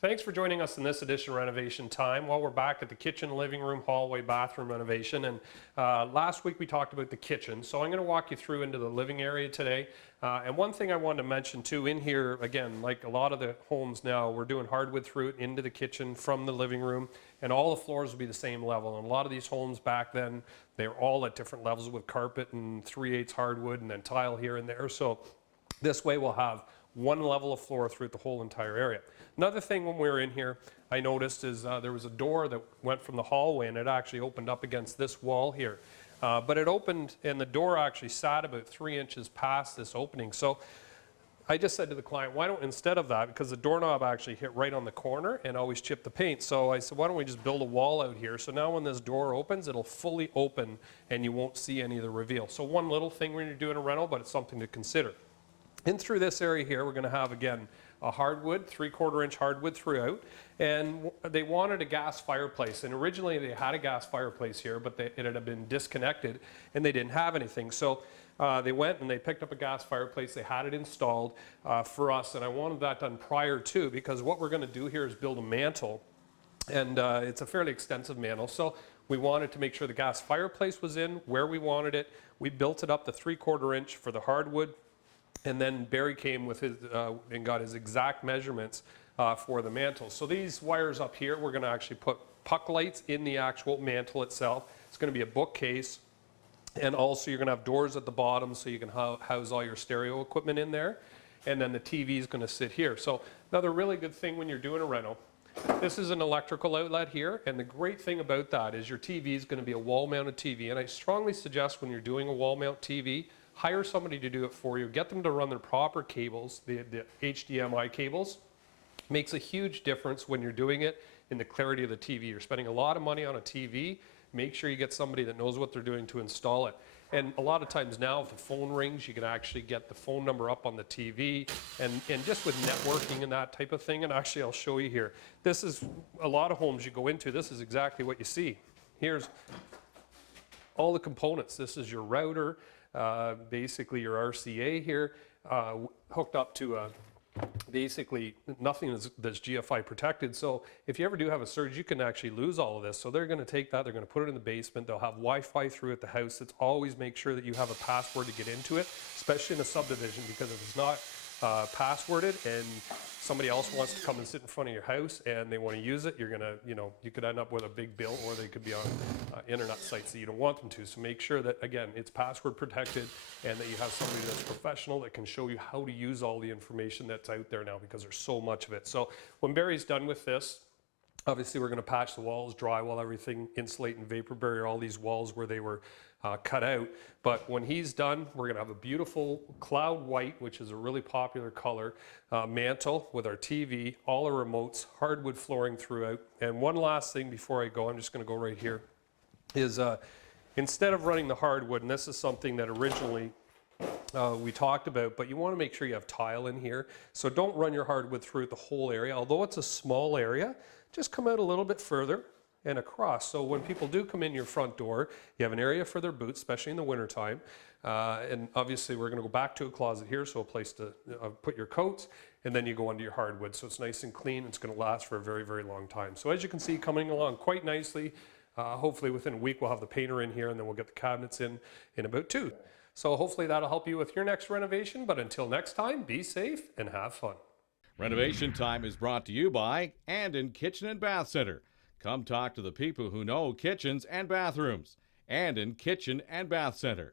Thanks for joining us in this edition of Renovation Time. Well, we're back at the kitchen, living room, hallway, bathroom renovation. And last week we talked about the kitchen. So I'm going to walk you through into the living area today. And one thing I wanted to mention too, in here, again, like a lot of the homes now, we're doing hardwood through it into the kitchen from the living room. And all the floors will be the same level. And a lot of these homes back then, they were all at different levels with carpet and 3/8 hardwood and then tile here and there. So this way we'll have one level of floor throughout the whole entire area. Another thing when we were in here I noticed is there was a door that went from the hallway and it actually opened up against this wall here. But it opened and the door actually sat about 3 inches past this opening. So I just said to the client, why don't, instead of that, because the doorknob actually hit right on the corner and always chipped the paint. So I said, why don't we just build a wall out here? So now when this door opens, it'll fully open and you won't see any of the reveal. So one little thing when you're doing a rental, but it's something to consider. In through this area here, we're going to have, again, a hardwood, 3/4 inch hardwood throughout. And they wanted a gas fireplace. And originally they had a gas fireplace here, but it had been disconnected and they didn't have anything. So they went and they picked up a gas fireplace. They had it installed for us. And I wanted that done prior to, because what we're going to do here is build a mantle. And it's a fairly extensive mantle. So we wanted to make sure the gas fireplace was in where we wanted it. We built it up to 3/4 inch for the hardwood. And then Barry came with his and got his exact measurements for the mantle. So these wires up here, we're going to actually put puck lights in the actual mantle itself. It's going to be a bookcase. And also you're going to have doors at the bottom so you can house all your stereo equipment in there. And then the TV is going to sit here. So another really good thing when you're doing a rental, this is an electrical outlet here. And the great thing about that is your TV is going to be a wall-mounted TV. And I strongly suggest when you're doing a wall-mount TV, hire somebody to do it for you. Get them to run their proper cables, the HDMI cables. Makes a huge difference when you're doing it in the clarity of the TV. You're spending a lot of money on a TV. Make sure you get somebody that knows what they're doing to install it. And a lot of times now, if the phone rings, you can actually get the phone number up on the TV. And just with networking and that type of thing, and actually I'll show you here. This is a lot of homes you go into, this is exactly what you see. Here's all the components. This is your router. Basically your RCA here hooked up to basically nothing that's GFI protected. So if you ever do have a surge, you can actually lose all of this. So they're going to take that, they're going to put it in the basement, they'll have Wi-Fi through at the house. It's always make sure that you have a password to get into it, especially in a subdivision, because if it's not passworded and somebody else wants to come and sit in front of your house and they want to use it, you're going to, you could end up with a big bill, or they could be on internet sites that you don't want them to. So make sure that, again, it's password protected and that you have somebody that's professional that can show you how to use all the information that's out there now, because there's so much of it. So when Barry's done with this, obviously we're going to patch the walls, drywall everything, insulate and vapor barrier all these walls where they were cut out. But when he's done, we're going to have a beautiful cloud white, which is a really popular color, mantle with our TV, all our remotes, hardwood flooring throughout. And one last thing before I go, I'm just going to go right here, is instead of running the hardwood, and this is something that originally we talked about, but you want to make sure you have tile in here. So don't run your hardwood through the whole area. Although it's a small area, just come out a little bit further and across. So when people do come in your front door, you have an area for their boots, especially in the wintertime. And obviously we're going to go back to a closet here, so a place to put your coats, and then you go under your hardwood. So it's nice and clean. It's going to last for a very, very long time. So as you can see, coming along quite nicely. Hopefully within a week we'll have the painter in here, and then we'll get the cabinets in about 2. So hopefully that'll help you with your next renovation. But until next time, be safe and have fun. Renovation Time is brought to you by Anden Kitchen and Bath Center. Come talk to the people who know kitchens and bathrooms. Anden Kitchen and Bath Center.